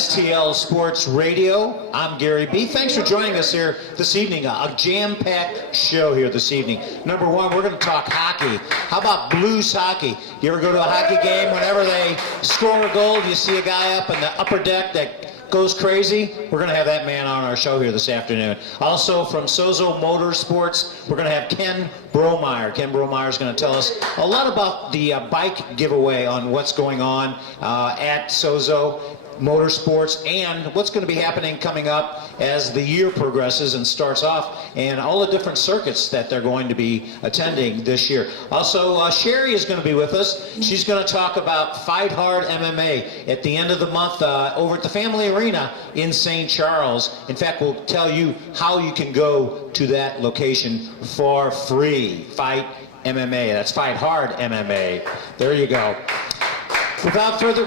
STL Sports Radio. I'm Gary B. Thanks for joining us here this evening. A jam-packed show here this evening. Number one, we're going to talk hockey. How about blues hockey? You ever go to a hockey game, whenever they score a goal, you see a guy up in the upper deck that goes crazy? We're going to have that man on our show here this afternoon. Also from Sozo Motorsports, we're going to have Ken Bromeyer. Ken Bromeyer is going to tell us a lot about the bike giveaway on what's going on at Sozo Motorsports and what's going to be happening coming up as the year progresses and starts off, and all the different circuits that they're going to be attending this year. Also, Sherry is going to be with us. She's going to talk about Fight Hard MMA at the end of the month over at the Family Arena in St. Charles. In fact, we'll tell you how you can go to that location for free. Fight MMA. That's Fight Hard MMA. There you go. Without further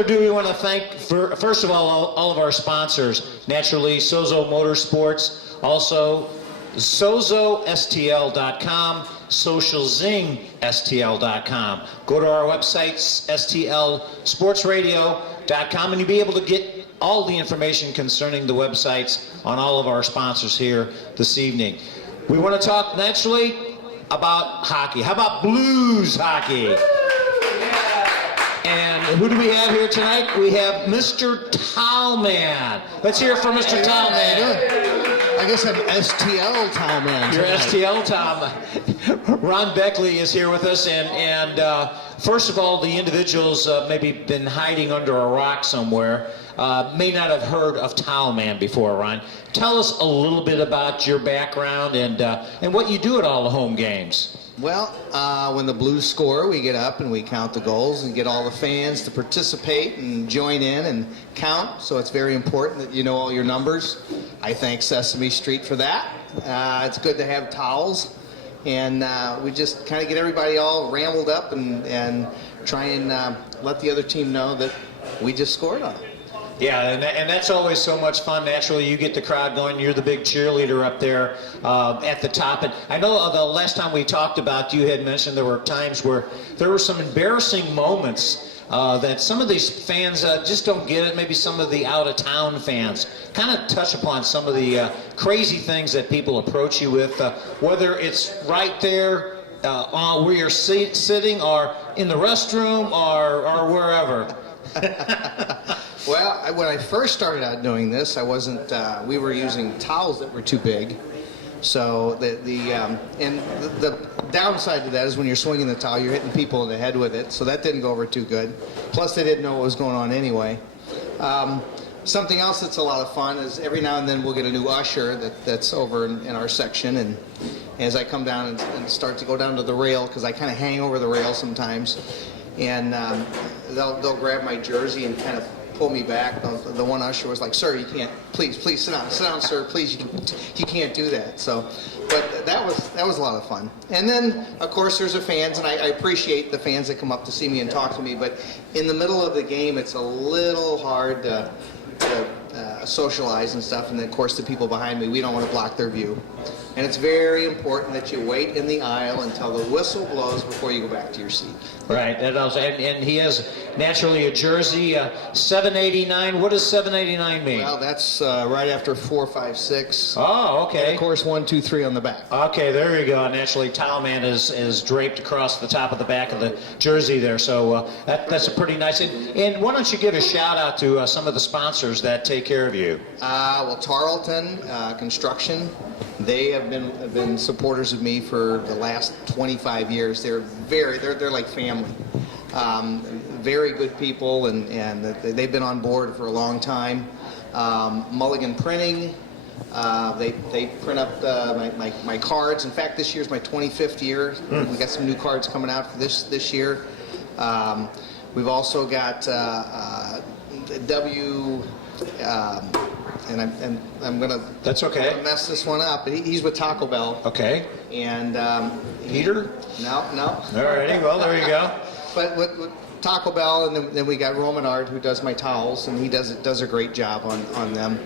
ado, we want to thank, first of all of our sponsors. Naturally, Sozo Motorsports, also SozoSTL.com, SocialZingSTL.com. Go to our website, STLSportsRadio.com, and you'll be able to get all the information concerning the websites on all of our sponsors here this evening. We want to talk, naturally, about hockey. How about blues hockey? And who do we have here tonight? We have Mr. Towelman. Let's hear it from Mr. Towelman. I guess I'm STL Towelman. You're STL Towelman. Ron Beckley is here with us, and first of all, the individuals maybe been hiding under a rock somewhere, may not have heard of Towelman before. Ron, tell us a little bit about your background and what you do at all the home games. Well, when the Blues score, we get up and we count the goals and get all the fans to participate and join in and count. So it's very important that you know all your numbers. I thank Sesame Street for that. It's good to have towels. And we just kind of get everybody all rambled up and try and let the other team know that we just scored on them. Yeah, and that's always so much fun. Naturally, you get the crowd going. You're the big cheerleader up there at the top. And I know the last time we talked about, you had mentioned there were times where there were some embarrassing moments that some of these fans just don't get it. Maybe some of the out-of-town fans kind of touch upon some of the crazy things that people approach you with, whether it's right there where you're sitting or in the restroom or wherever. Well, when I first started out doing this, I wasn't. We were using towels that were too big. So the downside to that is when you're swinging the towel, you're hitting people in the head with it. So that didn't go over too good. Plus, they didn't know what was going on anyway. Something else that's a lot of fun is every now and then we'll get a new usher that's over in our section, and as I come down and start to go down to the rail, because I kind of hang over the rail sometimes, and they'll grab my jersey and kind of pull me back. The one usher was like, "Sir, you can't. Please sit down, sir. Please, you can't do that." So, but that was a lot of fun. And then, of course, there's the fans, and I appreciate the fans that come up to see me and talk to me. But in the middle of the game, it's a little hard to socialize and stuff. And then, of course, the people behind me, we don't want to block their view. And it's very important that you wait in the aisle until the whistle blows before you go back to your seat. Right, and he has naturally a jersey, 789. What does 789 mean? Well, that's right after 4, 5, 6. Oh, okay. And of course, 1, 2, 3 on the back. Okay, there you go. Naturally, Towelman is draped across the top of the back of the jersey there, so that's a pretty nice. And why don't you give a shout out to some of the sponsors that take care of you? Well, Tarleton Construction. They have been supporters of me for the last 25 years. They're like family. Very good people, and they've been on board for a long time. Mulligan Printing. They print up my cards. In fact, this year's my 25th year. We got some new cards coming out for this year. We've also got and I'm gonna. That's okay. Mess this one up. He's with Taco Bell. Okay. And Peter? No. Alrighty. Well, there you go. But with Taco Bell, and then we got Romanard, who does my towels, and he does a great job on them.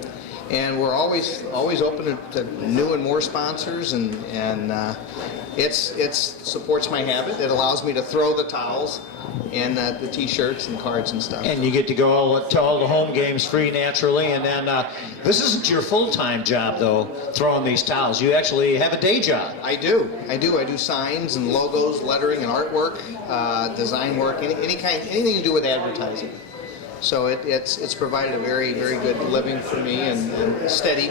And we're always open to new and more sponsors, and it supports my habit. It allows me to throw the towels and the T-shirts and cards and stuff. And you get to go to all the home games free naturally. And then this isn't your full-time job, though, throwing these towels. You actually have a day job. I do. I do signs and logos, lettering and artwork, design work, anything to do with advertising. So it's provided a very, very good living for me and steady.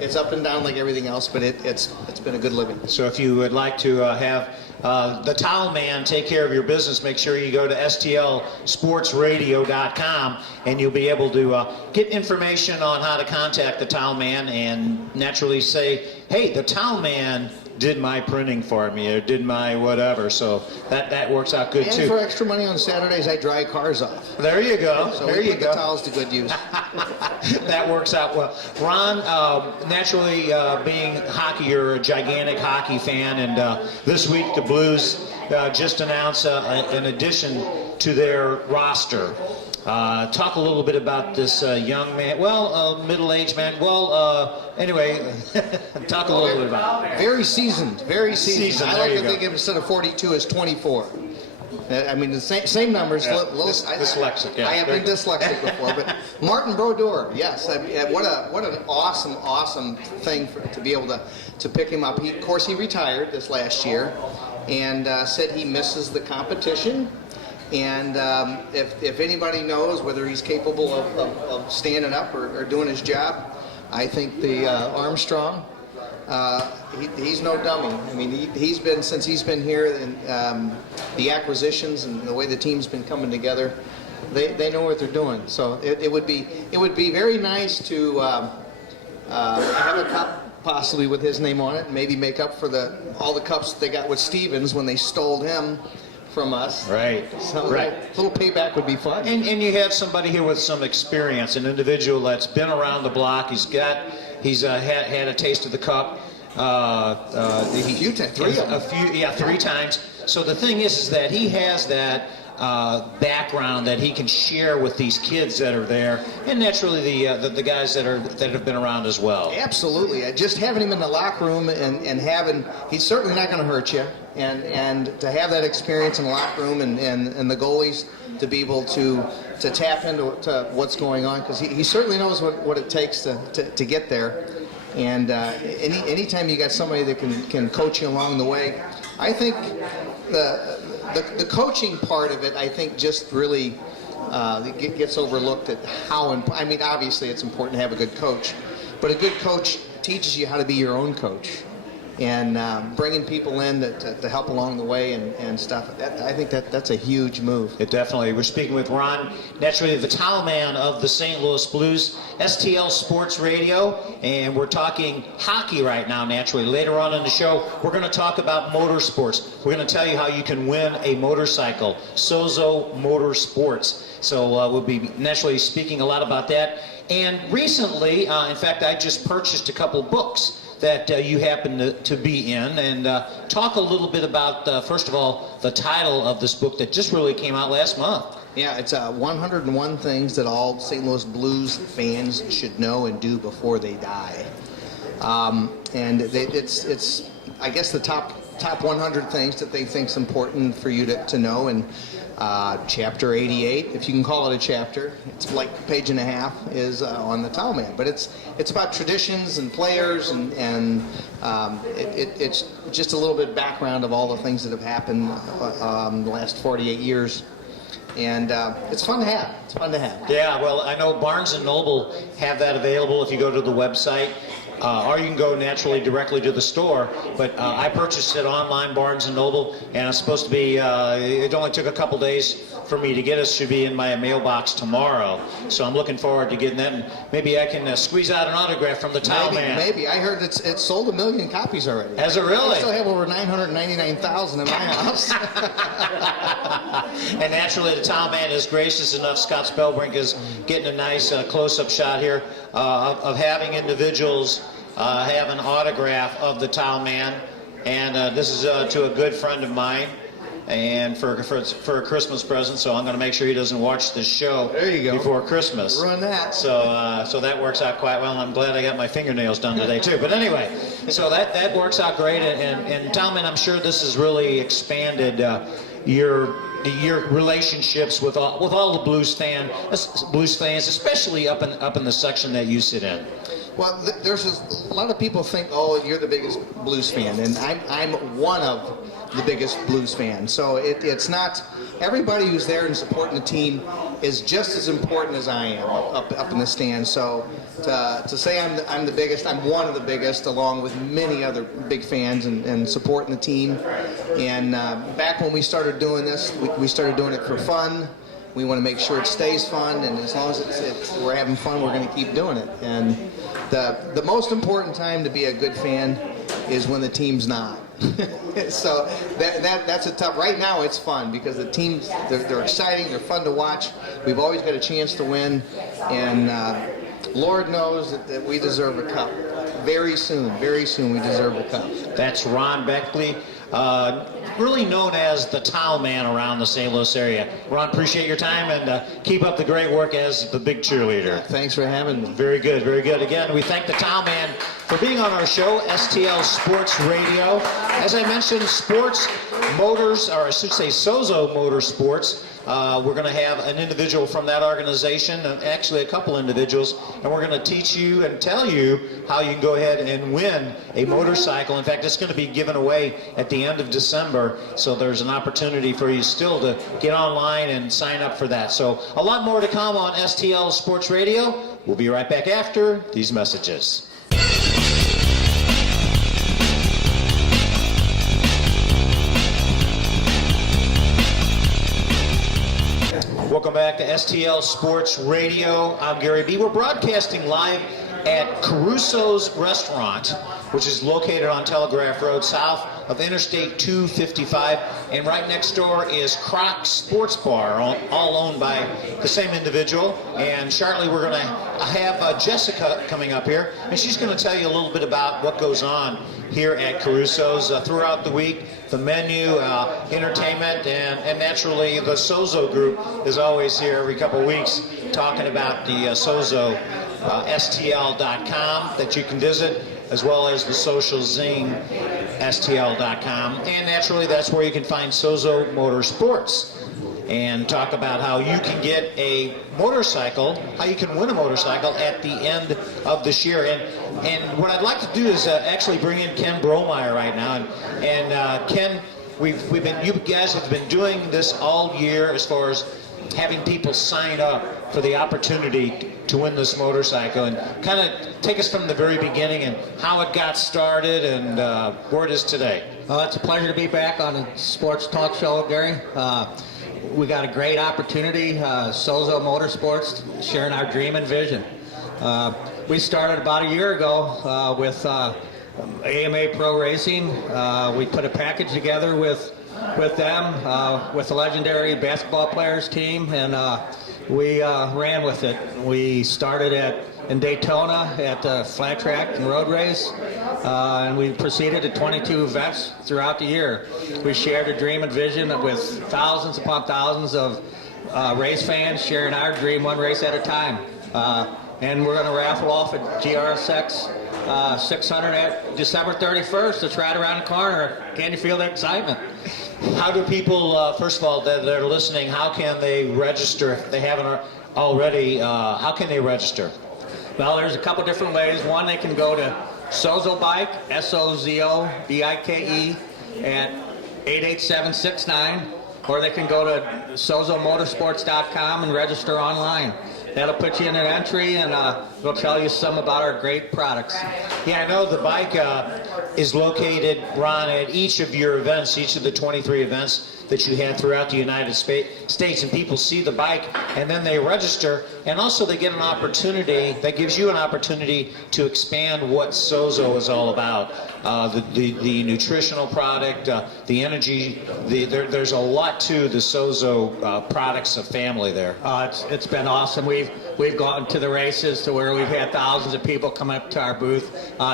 It's up and down like everything else, but it's been a good living. So if you would like to have the Towel Man take care of your business, make sure you go to stlsportsradio.com and you'll be able to get information on how to contact the Towel Man and naturally say, hey, the Towel Man did my printing for me or did my whatever. So that works out good too. And for extra money on Saturdays, I dry cars off. There you go. So there we you put go. the towels to good use. That works out well. Ron, naturally being hockey, you're a gigantic hockey fan, and this week the Blues just announced an addition to their roster. Talk a little bit about this young man, middle-aged man. Anyway, talk a little bit about it. Very seasoned, very seasoned. I like to think of instead of 42 as 24. I mean, the same numbers. Yeah. Dyslexic, yeah. I have been dyslexic before, but Martin Brodeur, yes. What an awesome thing to be able to pick him up. Of course, he retired this last year and said he misses the competition. And if anybody knows whether he's capable of standing up or doing his job, I think the Armstrong, he's no dummy. I mean, he's been, since he's been here, and the acquisitions and the way the team's been coming together, they know what they're doing. So it would be very nice to have a cup possibly with his name on it, and maybe make up for all the cups they got with Stevens when they stole him from us. Right. So right. A little payback would be fun. And you have somebody here with some experience, an individual that's been around the block. He's had a taste of the cup. Three times. So the thing is that he has that background that he can share with these kids that are there, and naturally the guys that have been around as well. Absolutely. Just having him in the locker room and he's certainly not going to hurt you, and to have that experience in the locker room and the goalies to be able to tap into what's going on, because he certainly knows what it takes to get there. And anytime you got somebody that can coach you along the way, I think the coaching part of it, I think, just really gets overlooked at how I mean, obviously it's important to have a good coach, but a good coach teaches you how to be your own coach, and bringing people in to help along the way and stuff. I think that's a huge move. It definitely. We're speaking with Ron, naturally the Towel Man of the St. Louis Blues, STL Sports Radio, and we're talking hockey right now, naturally. Later on in the show, we're going to talk about motorsports. We're going to tell you how you can win a motorcycle, Sozo Motorsports. So we'll be naturally speaking a lot about that. And recently, in fact, I just purchased a couple books that you happen to be in, and talk a little bit about, first of all, the title of this book that just really came out last month. Yeah, it's 101 Things That All St. Louis Blues Fans Should Know and Do Before They Die. And it's I guess the top 100 things that they think is important for you to know. And chapter 88, if you can call it a chapter, it's like a page and a half, is on the Towel Man. But it's about traditions and players, and it's just a little bit background of all the things that have happened the last 48 years. And it's fun to have. It's fun to have. Yeah, well, I know Barnes & Noble have that available if you go to the website. Or you can go naturally directly to the store, but I purchased it online, Barnes & Noble, and it's supposed to be, it only took a couple days for me to get it. Should be in my mailbox tomorrow, so I'm looking forward to getting that, and maybe I can squeeze out an autograph from the Towel Man. Maybe. I heard it's sold 1 million copies already. Has it really? I still have over 999,000 in my house. And naturally, the Towel Man is gracious enough. Scott Spellbrink is getting a nice close-up shot here of having individuals have an autograph of the Towel Man, and this is to a good friend of mine, and for a Christmas present. So I'm going to make sure he doesn't watch this show before Christmas. Ruin that. So that works out quite well. And I'm glad I got my fingernails done today too. But anyway, so that works out great. And Towel Man, I'm sure this has really expanded your your relationships with all the blues fans, especially up in the section that you sit in? Well, there's a lot of people think, oh, you're the biggest blues fan, and I'm one of the biggest blues fans. So it's not, everybody who's there and supporting the team is just as important as I am up in the stands. So to say I'm the biggest, I'm one of the biggest, along with many other big fans and supporting the team. And back when we started doing this, we started doing it for fun. We want to make sure it stays fun, and as long as we're having fun, we're going to keep doing it. And the most important time to be a good fan is when the team's not. So that's a tough. Right now, it's fun because the teams they're exciting, they're fun to watch. We've always got a chance to win, and Lord knows that we deserve a cup. Very soon we deserve a cup. That's Ron Beckley. Really known as the towel man around the St. Louis area. Ron, appreciate your time, and keep up the great work as the big cheerleader. Thanks for having me. Very good, very good. Again, we thank the towel man for being on our show, STL Sports Radio. As I mentioned, sports, motors, or I should say Sozo Motorsports. We're going to have an individual from that organization, and actually a couple individuals, and we're going to teach you and tell you how you can go ahead and win a motorcycle. In fact, it's going to be given away at the end of December, so there's an opportunity for you still to get online and sign up for that. So a lot more to come on STL Sports Radio. We'll be right back after these messages. Welcome back to STL Sports Radio. I'm Gary B. We're broadcasting live at Caruso's Restaurant, which is located on Telegraph Road, south of Interstate 255. And right next door is Croc Sports Bar, all owned by the same individual. And shortly we're going to have Jessica coming up here, and she's going to tell you a little bit about what goes on here at Caruso's throughout the week, the menu, entertainment, and naturally the Sozo group is always here every couple of weeks talking about the Sozo STL.com that you can visit, as well as the social zine STL.com. And naturally that's where you can find Sozo Motorsports and talk about how you can get a motorcycle, how you can win a motorcycle at the end of this year. And what I'd like to do is actually bring in Ken Bromeyer right now. And Ken, you guys have been doing this all year as far as having people sign up for the opportunity to win this motorcycle, and kind of take us from the very beginning and how it got started and where it is today. It's a pleasure to be back on a sports talk show, Gary. We got a great opportunity, Sozo Motorsports, sharing our dream and vision. We started about a year ago with AMA Pro Racing. We put a package together with them, with the legendary basketball players team, and we ran with it. We started in Daytona at the flat track and road race, and we proceeded to 22 events throughout the year. We shared a dream and vision with thousands upon thousands of race fans, sharing our dream one race at a time. And we're going to raffle off a GRSX 600 at December 31st. It's right around the corner. Can you feel the excitement? How do people, first of all, that are listening, how can they register if they haven't already? How can they register? Well, there's a couple different ways. One, they can go to Sozo Bike, SOZOBIKE, at 88769, or they can go to sozomotorsports.com and register online. That'll put you in an entry, and it'll tell you some about our great products. Yeah, I know the bike is located, Ron, at each of your events, each of the 23 events that you had throughout the United States, and people see the bike and then they register, and also they get an opportunity, that gives you an opportunity to expand what Sozo is all about. The nutritional product, the energy, there's a lot to the Sozo products of family there. It's been awesome. We've gone to the races to where we've had thousands of people come up to our booth,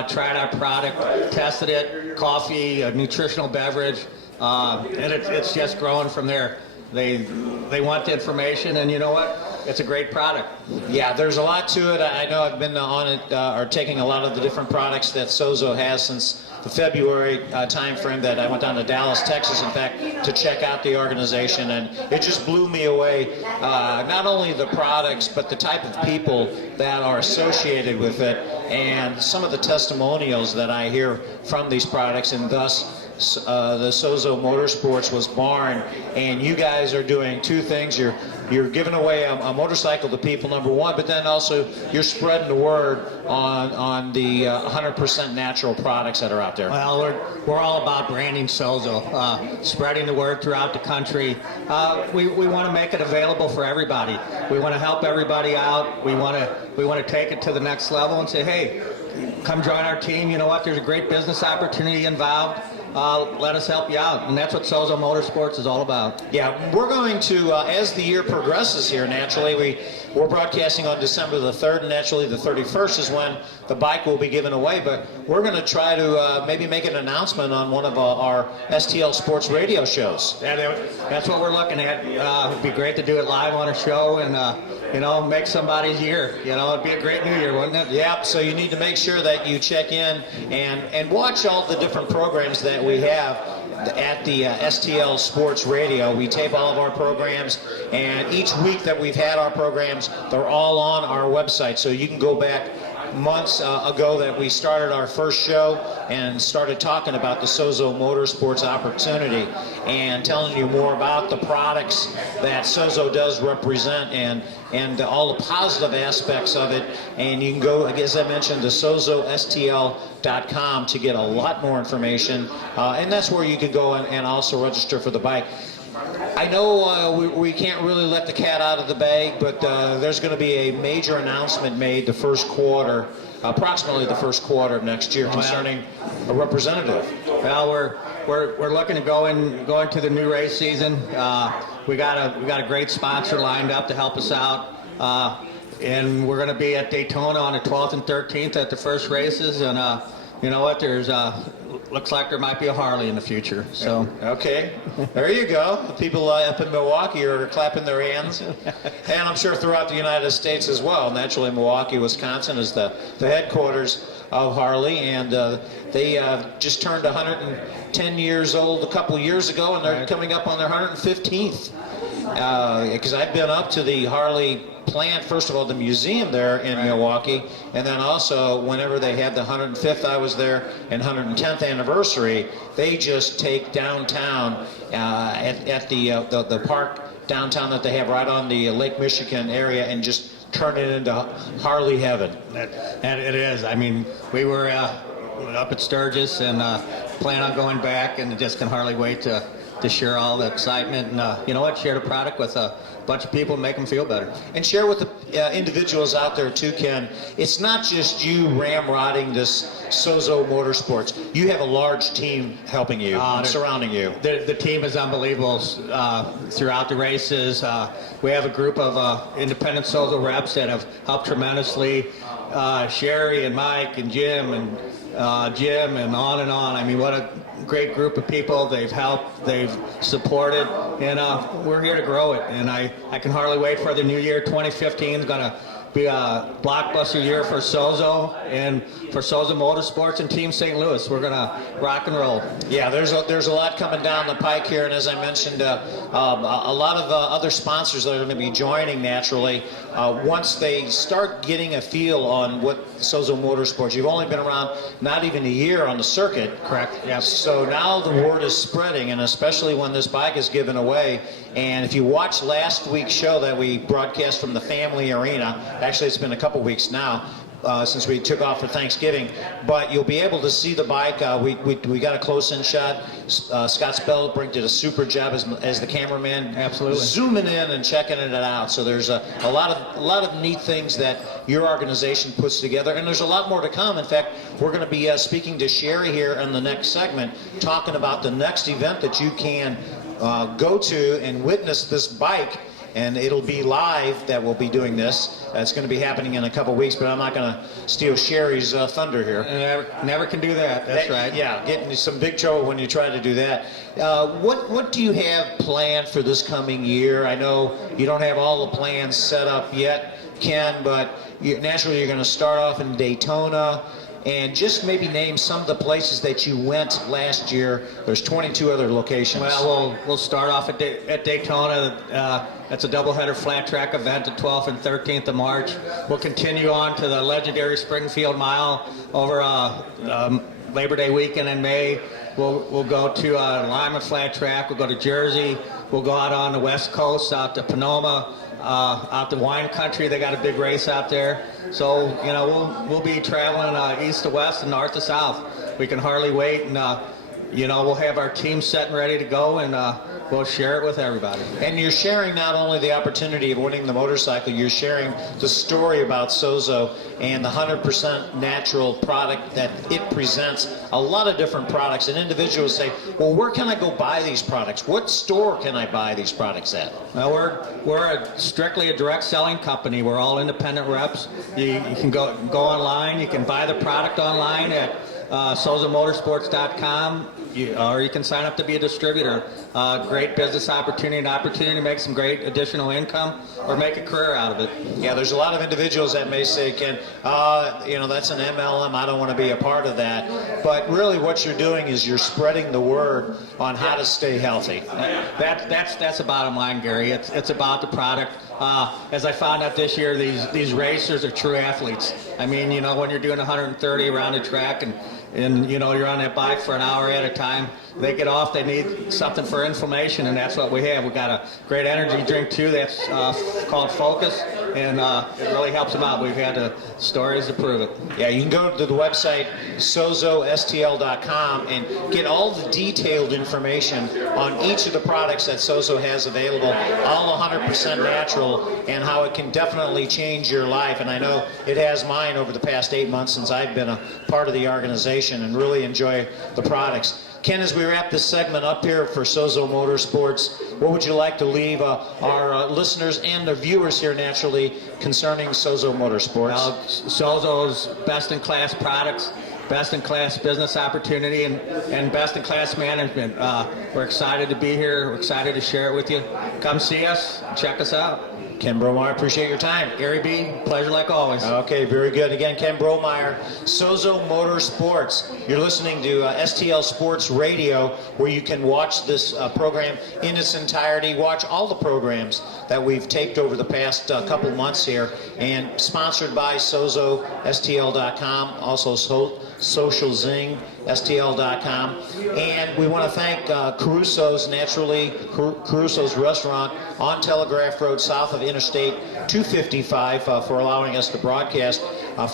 tried our product, tested it, coffee, a nutritional beverage, and it's just growing from there. They want the information, and you know what? it's a great product. Yeah, there's a lot to it. I know I've been on it or taking a lot of the different products that Sozo has since the February time frame that I went down to Dallas, Texas, in fact, to check out the organization, and it just blew me away. Not only the products, but the type of people that are associated with it, and some of the testimonials that I hear from these products, and thus the Sozo Motorsports was born. And you guys are doing two things. You're giving away a motorcycle to people, number one, but then also you're spreading the word on the 100% natural products that are out there. Well, we're all about branding Sozo, spreading the word throughout the country. We want to make it available for everybody. We want to help everybody out. We want to take it to the next level and say, hey, come join our team. You know what? There's a great business opportunity involved. Let us help you out. And that's what Sozo Motorsports is all about. Yeah, we're going to, as the year progresses here, naturally, we're broadcasting on December the 3rd, and naturally the 31st is when the bike will be given away. But we're going to try to maybe make an announcement on one of our STL Sports radio shows. Yeah, that's what we're looking at. It'd be great to do it live on a show and, make somebody's year. It'd be a great new year, wouldn't it? Yeah, so you need to make sure that you check in and watch all the different programs that we have at the STL Sports Radio. We tape all of our programs, and each week that we've had our programs, they're all on our website. So you can go back months ago that we started our first show and started talking about the Sozo Motorsports opportunity and telling you more about the products that Sozo does represent and all the positive aspects of it. And you can go, as I mentioned, to SozoSTL.com to get a lot more information, and that's where you could go and also register for the bike. I know we can't really let the cat out of the bag, but there's going to be a major announcement made the first quarter, approximately the first quarter of next year, concerning a representative. Well, we're looking to go into the new race season. We got a great sponsor lined up to help us out, and we're going to be at Daytona on the 12th and 13th at the first races. And you know what? There's looks like there might be a Harley in the future. So okay, there you go. The people up in Milwaukee are clapping their hands, and I'm sure throughout the United States as well. Naturally, Milwaukee, Wisconsin is the headquarters of Harley, and they just turned 110 years old a couple of years ago, and they're coming up on their 115th. Because I've been up to the Harley plant, first of all, the museum there in Milwaukee, and then also whenever they had the 105th, I was there, and 110th anniversary, they just take downtown at the park downtown that they have right on the Lake Michigan area and just turn it into Harley heaven. And it is. I mean, we were up at Sturgis and plan on going back, and just can hardly wait to share all the excitement and share the product with a bunch of people and make them feel better. And share with the individuals out there too, Ken. It's not just you ramrodding this Sozo Motorsports. You have a large team helping you, surrounding you. The team is unbelievable throughout the races. We have a group of independent Sozo reps that have helped tremendously. Sherry and Mike and Jim and on and on. I mean, what a great group of people. They've helped, they've supported, and we're here to grow it. And I can hardly wait for the new year. 2015 is going to be a blockbuster year for Sozo and for Sozo Motorsports and Team St. Louis. We're going to rock and roll. Yeah, there's a lot coming down the pike here, and as I mentioned, a lot of other sponsors that are going to be joining naturally once they start getting a feel on what Sozo Motorsports. You've only been around not even a year on the circuit. Correct. Yeah. So now the word is spreading, and especially when this bike is given away. And if you watch last week's show that we broadcast from the Family Arena, actually it's been a couple weeks now since we took off for Thanksgiving, but you'll be able to see the bike. We got a close-in shot. Scott Spellbrink did a super job as the cameraman. Absolutely. Zooming in and checking it out. So there's a lot of neat things that your organization puts together, and there's a lot more to come. In fact, we're going to be speaking to Sherry here in the next segment, talking about the next event that you can go to and witness this bike and it'll be live that we'll be doing this. It's going to be happening in a couple weeks, but I'm not going to steal Sherry's thunder here. Never can do that. That's right. Yeah, get into some big trouble when you try to do that. What do you have planned for this coming year? I know you don't have all the plans set up yet, Ken, but naturally you're going to start off in Daytona. And just maybe name some of the places that you went last year. There's 22 other locations. Well, we'll start off at Daytona. That's a doubleheader flat track event, the 12th and 13th of March. We'll continue on to the legendary Springfield Mile over Labor Day weekend in May. We'll go to Lima flat track. We'll go to Jersey. We'll go out on the West Coast, out to Sonoma, out to wine country. They got a big race out there. So, we'll be traveling east to west and north to south. We can hardly wait, and, we'll have our team set and ready to go, and we'll share it with everybody. And you're sharing not only the opportunity of winning the motorcycle, you're sharing the story about Sozo and the 100% natural product that it presents. A lot of different products, and individuals say, well, where can I go buy these products? What store can I buy these products at? Well, we're strictly a direct selling company. We're all independent reps. You can go online. You can buy the product online at sozomotorsports.com, or you can sign up to be a distributor. Great business opportunity, an opportunity to make some great additional income or make a career out of it. Yeah, there's a lot of individuals that may say, Ken, that's an MLM, I don't want to be a part of that. But really what you're doing is you're spreading the word on how to stay healthy. That's the bottom line, Gary. It's about the product. As I found out this year, these racers are true athletes. I mean, when you're doing 130 around the track and you're on that bike for an hour at a time, they get off, they need something for inflammation, and that's what we have. We've got a great energy drink too that's called Focus, and it really helps them out. We've had stories to prove it. Yeah, you can go to the website sozostl.com and get all the detailed information on each of the products that Sozo has available, all 100% natural, and how it can definitely change your life. And I know it has mine over the past 8 months since I've been a part of the organization and really enjoy the products. Ken, as we wrap this segment up here for Sozo Motorsports, what would you like to leave our listeners and the viewers here naturally concerning Sozo Motorsports? Sozo's best-in-class products, best-in-class business opportunity, and best-in-class management. We're excited to be here. We're excited to share it with you. Come see us. Check us out. Ken Bromeyer, appreciate your time. Gary B., pleasure like always. Okay, very good. Again, Ken Bromeyer, Sozo Motorsports. You're listening to STL Sports Radio, where you can watch this program in its entirety, watch all the programs that we've taped over the past couple months here, and sponsored by SozoSTL.com, also Social Zing, STL.com. And we want to thank Caruso's Restaurant on Telegraph Road south of Interstate 255 for allowing us to broadcast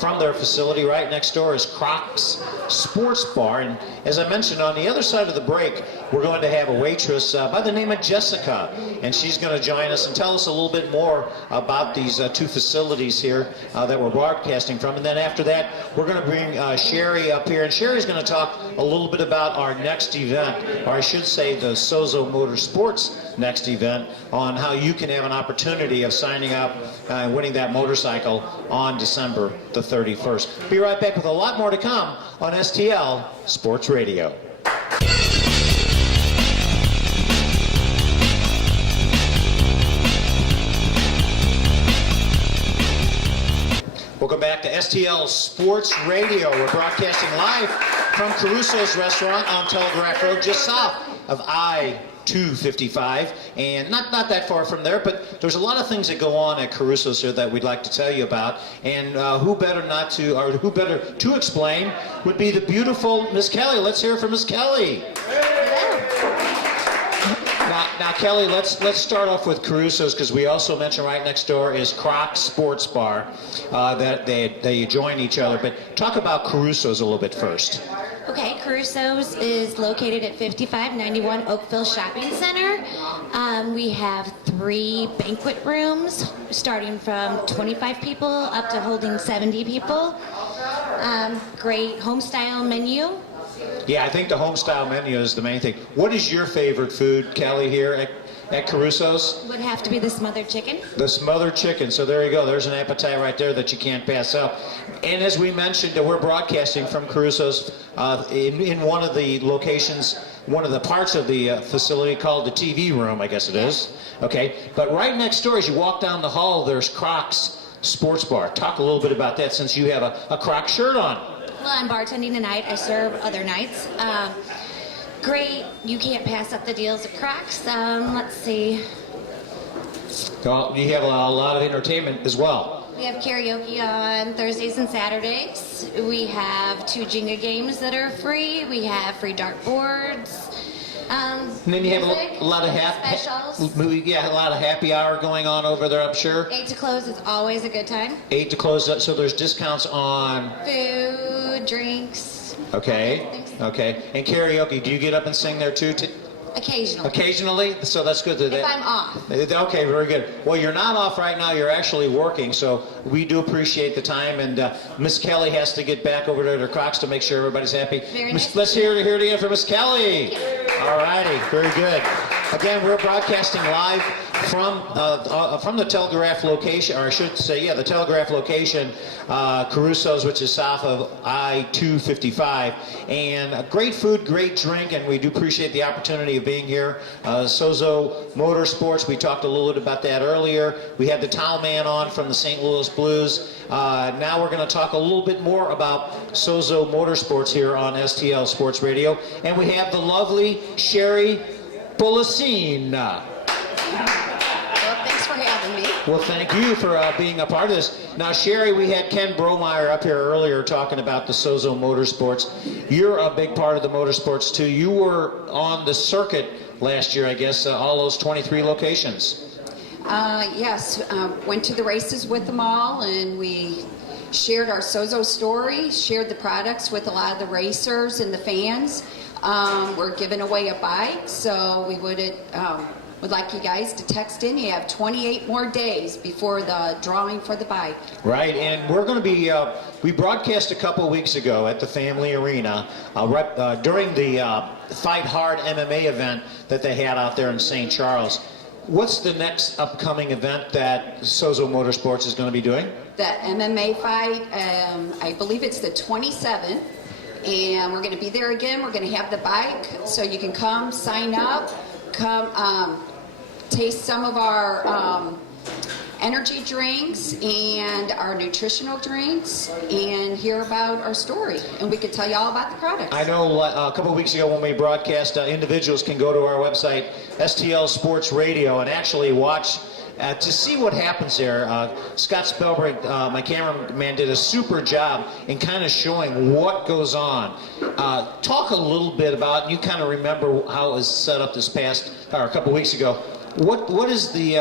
from their facility. Right next door is Crocs Sports Bar. And as I mentioned, on the other side of the break, we're going to have a waitress by the name of Jessica. And she's going to join us and tell us a little bit more about these two facilities here that we're broadcasting from. And then after that, we're going to bring Sherry up here. And Sherry's going to talk a little bit about our next event, or I should say the Sozo Motorsports next event, on how you can have an opportunity of signing up and winning that motorcycle on December the 31st. Be right back with a lot more to come on STL Sports Radio. Welcome back to STL Sports Radio. We're broadcasting live from Caruso's Restaurant on Telegraph Road, just south of I-255, and not that far from there, but there's a lot of things that go on at Caruso's here that we'd like to tell you about, and who better to explain would be the beautiful Miss Kelly. Let's hear it from Miss Kelly. Now, Kelly, let's start off with Caruso's, because we also mentioned right next door is Crocs Sports Bar, that they join each other. But talk about Caruso's a little bit first. Okay, Caruso's is located at 5591 Oakville Shopping Center. We have 3 banquet rooms, starting from 25 people up to holding 70 people. Great home-style menu. Yeah, I think the home style menu is the main thing. What is your favorite food, Kelly, here at Caruso's? Would have to be the smothered chicken. The smothered chicken. So there you go. There's an appetite right there that you can't pass up. And as we mentioned, we're broadcasting from Caruso's in one of the locations, one of the parts of the facility called the TV room, I guess it is. Okay. But right next door, as you walk down the hall, there's Croc's Sports Bar. Talk a little bit about that since you have a Croc shirt on. Well, I'm bartending tonight. I serve other nights. Great. You can't pass up the deals at Crocs. Let's see. Well, you have a lot of entertainment as well. We have karaoke on Thursdays and Saturdays. We have 2 Jenga games that are free. We have free dartboards. And then you have a lot of specials. a lot of happy hour going on over there, I'm sure. 8 to close is always a good time. 8 to close, so there's discounts on Food, drinks. Okay. And karaoke, do you get up and sing there too? Occasionally. Occasionally? So that's good. If I'm off. Okay, very good. Well, you're not off right now. You're actually working, so we do appreciate the time. And Miss Kelly has to get back over to her Crocs to make sure everybody's happy. Very nice. Let's hear it again for Miss Kelly. All righty, very good. Again, we're broadcasting live from the Telegraph location, or I should say, the Telegraph location, Caruso's, which is south of I-255. And great food, great drink, and we do appreciate the opportunity of being here. Sozo Motorsports, we talked a little bit about that earlier. We had the Towel Man on from the St. Louis Blues. Now we're going to talk a little bit more about Sozo Motorsports here on STL Sports Radio. And we have the lovely Sherry Bullacine. Well, thanks for having me. Well, thank you for being a part of this. Now, Sherry, we had Ken Bromeyer up here earlier talking about the Sozo Motorsports. You're a big part of the motorsports, too. You were on the circuit last year, I guess, all those 23 locations. Yes, went to the races with them all, and we shared our Sozo story, shared the products with a lot of the racers and the fans. We're giving away a bike, so we would like you guys to text in. You have 28 more days before the drawing for the bike. Right, and we're going to be, we broadcast a couple of weeks ago at the Family Arena during the Fight Hard MMA event that they had out there in St. Charles. What's the next upcoming event that Sozo Motorsports is going to be doing? The MMA fight, I believe it's the 27th. And we're going to be there again. We're going to have the bike, so you can come, sign up, come taste some of our energy drinks and our nutritional drinks and hear about our story. And we can tell you all about the products. I know a couple of weeks ago when we broadcast, individuals can go to our website, STL Sports Radio, and actually watch to see what happens there. Scott Spellbrink, my cameraman, did a super job in kind of showing what goes on. Talk a little bit about, you kind of remember how it was set up this past, or a couple weeks ago. What is the,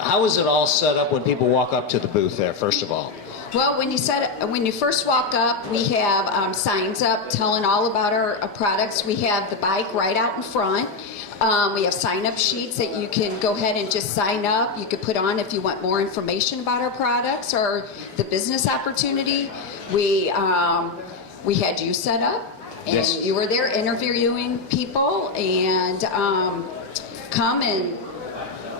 how is it all set up when people walk up to the booth there, first of all? Well, when you first walk up, we have signs up telling all about our products. We have the bike right out in front. We have sign-up sheets that you can go ahead and just sign up. You could put on if you want more information about our products or the business opportunity. We had you set up, and yes, you were there interviewing people, and come and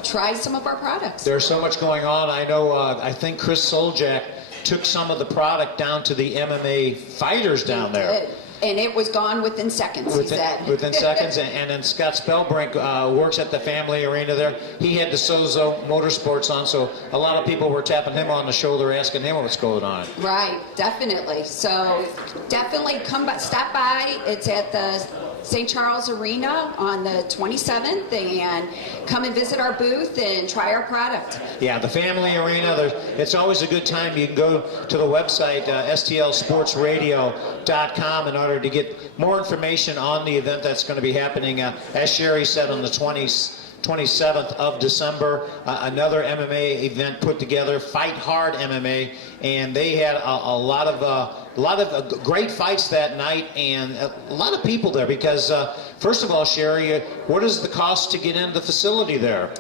try some of our products. There's so much going on. I know, I think Chris Soljak took some of the product down to the MMA fighters down there. And it was gone within seconds, he said. Within seconds, and then Scott Spellbrink works at the Family Arena there. He had the Sozo Motorsports on, so a lot of people were tapping him on the shoulder, asking him what's going on. Right, definitely. So definitely stop by. It's at the St. Charles Arena on the 27th, and come and visit our booth and try our product. Yeah, the Family Arena, it's always a good time. You can go to the website, stlsportsradio.com, in order to get more information on the event that's going to be happening, as Sherry said, on the 27th of December. Another MMA event put together, Fight Hard MMA, and they had a lot of great fights that night, and a lot of people there. Because first of all, Sherry, what is the cost to get into the facility there?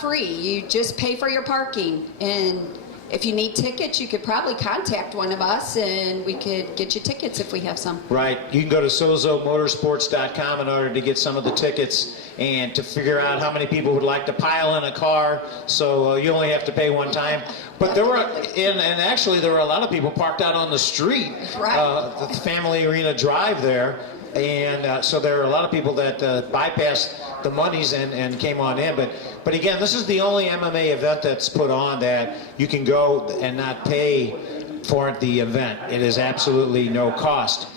Free. You just pay for your parking, and if you need tickets, you could probably contact one of us and we could get you tickets if we have some. Right. You can go to sozomotorsports.com in order to get some of the tickets and to figure out how many people would like to pile in a car. So you only have to pay one time. But there were, and actually there were a lot of people parked out on the street, Right. the Family Arena Drive there. And so there are a lot of people that bypassed the monies and came on in. But again, this is the only MMA event that's put on that you can go and not pay for the event. It is absolutely no cost.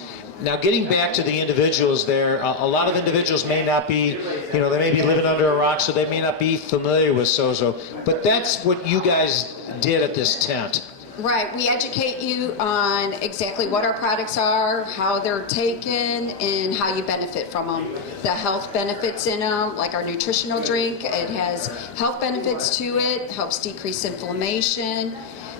Now, getting back to the individuals there, a lot of individuals may not be, they may be living under a rock, so they may not be familiar with Sozo. But that's what you guys did at this tent. Right, we educate you on exactly what our products are, how they're taken, and how you benefit from them. The health benefits in them, like our nutritional drink, it has health benefits to it, helps decrease inflammation.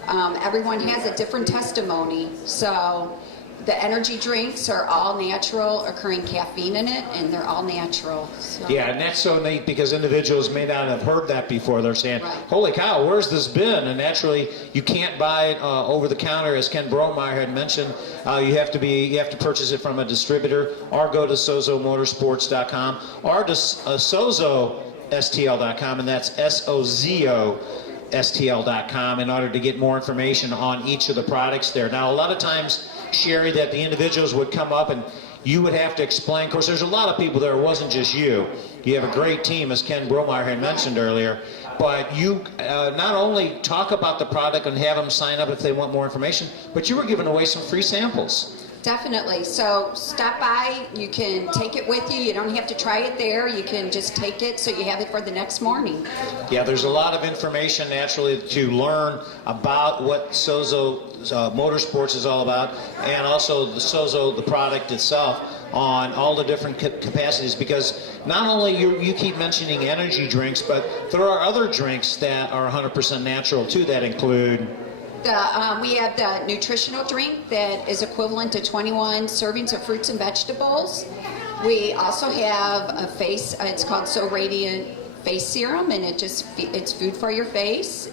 Everyone has a different testimony, so the energy drinks are all natural, occurring caffeine in it, and they're all natural. So. Yeah, and that's so neat because individuals may not have heard that before. They're saying, Right. holy cow, where's this been? And naturally, you can't buy it over the counter, as Ken Bromeyer had mentioned. You have to purchase it from a distributor or go to sozomotorsports.com or to SozoSTL.com, and that's SOZO. STL.com in order to get more information on each of the products there. Now, a lot of times, Sherry, that the individuals would come up and you would have to explain. Of course, there's a lot of people there. It wasn't just you. You have a great team, as Ken Bromeyer had mentioned earlier. But you not only talk about the product and have them sign up if they want more information, but you were giving away some free samples. Definitely. So stop by. You can take it with you. You don't have to try it there. You can just take it so you have it for the next morning. Yeah, there's a lot of information naturally to learn about what Sozo Motorsports is all about, and also the Sozo, the product itself, on all the different capacities. Because not only you keep mentioning energy drinks, but there are other drinks that are 100% natural too that include. We have the nutritional drink that is equivalent to 21 servings of fruits and vegetables. We also have a face, it's called So Radiant Face Serum, and it's food for your face.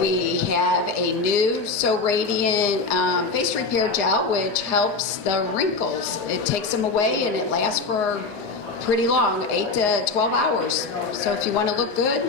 We have a new So Radiant Face Repair Gel, which helps the wrinkles. It takes them away and it lasts for pretty long, 8 to 12 hours. So if you want to look good,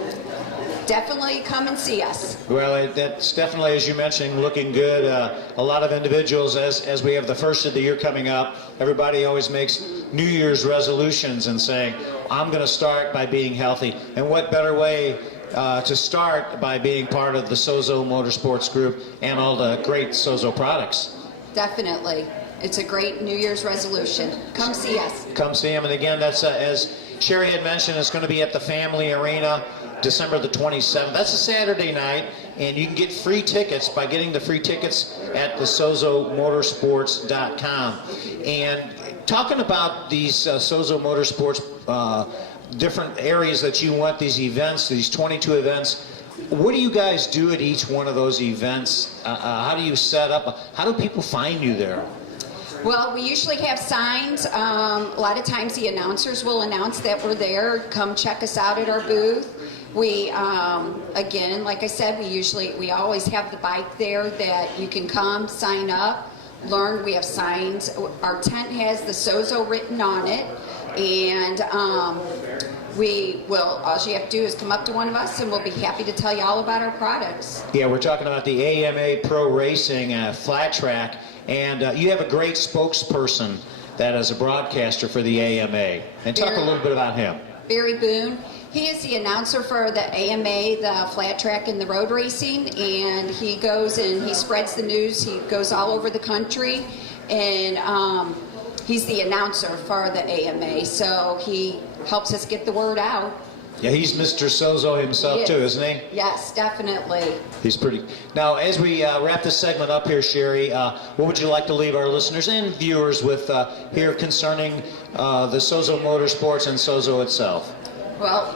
definitely come and see us. Well, that's definitely, as you mentioned, looking good. A lot of individuals, as we have the first of the year coming up, everybody always makes New Year's resolutions and saying, I'm going to start by being healthy. And what better way to start by being part of the Sozo Motorsports Group and all the great Sozo products. Definitely. It's a great New Year's resolution. Come see us. Come see them. And again, that's as Sherry had mentioned, it's going to be at the Family Arena, December the 27th. That's a Saturday night, and you can get free tickets by getting the free tickets at the sozomotorsports.com. And talking about these Sozo Motorsports different areas that you want, these events, these 22 events, what do you guys do at each one of those events? How do you set up? How do people find you there? Well, we usually have signs. A lot of times the announcers will announce that we're there. Come check us out at our booth. We, again, like I said, we always have the bike there that you can come, sign up, learn. We have signs. Our tent has the Sozo written on it. And all you have to do is come up to one of us and we'll be happy to tell you all about our products. Yeah, we're talking about the AMA Pro Racing flat track. And you have a great spokesperson that is a broadcaster for the AMA. And talk a little bit about him. Barry Boone. He is the announcer for the AMA, the flat track and the road racing. And he goes and he spreads the news. He goes all over the country. And he's the announcer for the AMA. So he helps us get the word out. Yeah, he's Mr. Sozo himself too, isn't he? Yes, definitely. He's pretty. Now, as we wrap this segment up here, Sherry, what would you like to leave our listeners and viewers with here concerning the Sozo Motorsports and Sozo itself? Well,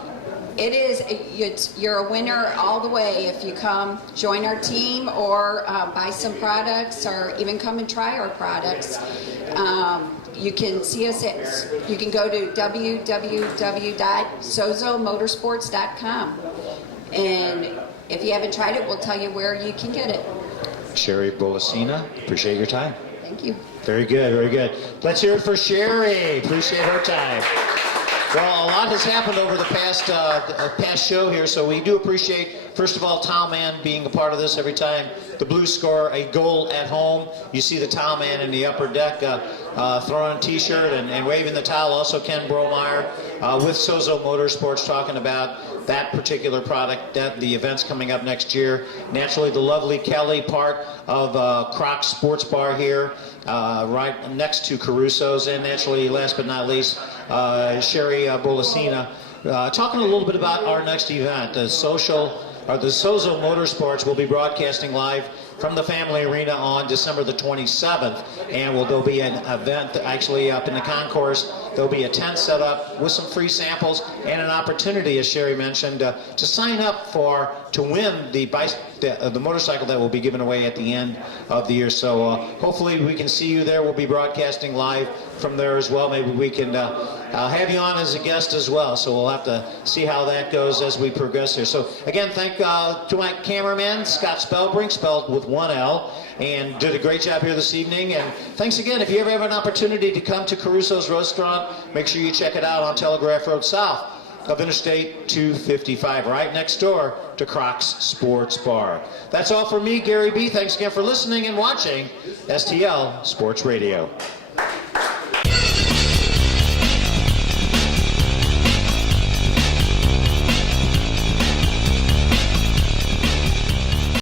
you're a winner all the way if you come join our team or buy some products or even come and try our products. You can see us you can go to www.sozomotorsports.com and if you haven't tried it, we'll tell you where you can get it. Sherry Bolasina, appreciate your time. Thank you. Very good, very good. Let's hear it for Sherry. Appreciate her time. Well, a lot has happened over the past show here, so we do appreciate, first of all, Towel Man being a part of this. Every time the Blues score a goal at home, you see the Towel Man in the upper deck throwing a T-shirt and waving the towel. Also, Ken Bromeyer with Sozo Motorsports talking about that particular product, the events coming up next year. Naturally, the lovely Kelly, part of Crocs Sports Bar here, right next to Caruso's, and naturally, last but not least, Sherry Bolasina, talking a little bit about our next event. The Sozo Motorsports will be broadcasting live from the Family Arena on December the 27th, and there'll be an event actually up in the concourse. There'll be a tent set up with some free samples and an opportunity, as Sherry mentioned, to sign up to win the motorcycle that will be given away at the end of the year. So hopefully we can see you there. We'll be broadcasting live from there as well. Maybe we can have you on as a guest as well. So we'll have to see how that goes as we progress here. So again, thank to my cameraman, Scott Spellbrink, spelled with one L, and did a great job here this evening. And thanks again. If you ever have an opportunity to come to Caruso's Restaurant, make sure you check it out on Telegraph Road South of Interstate 255, right next door to Crocs Sports Bar. That's all for me, Gary B. Thanks again for listening and watching STL Sports Radio.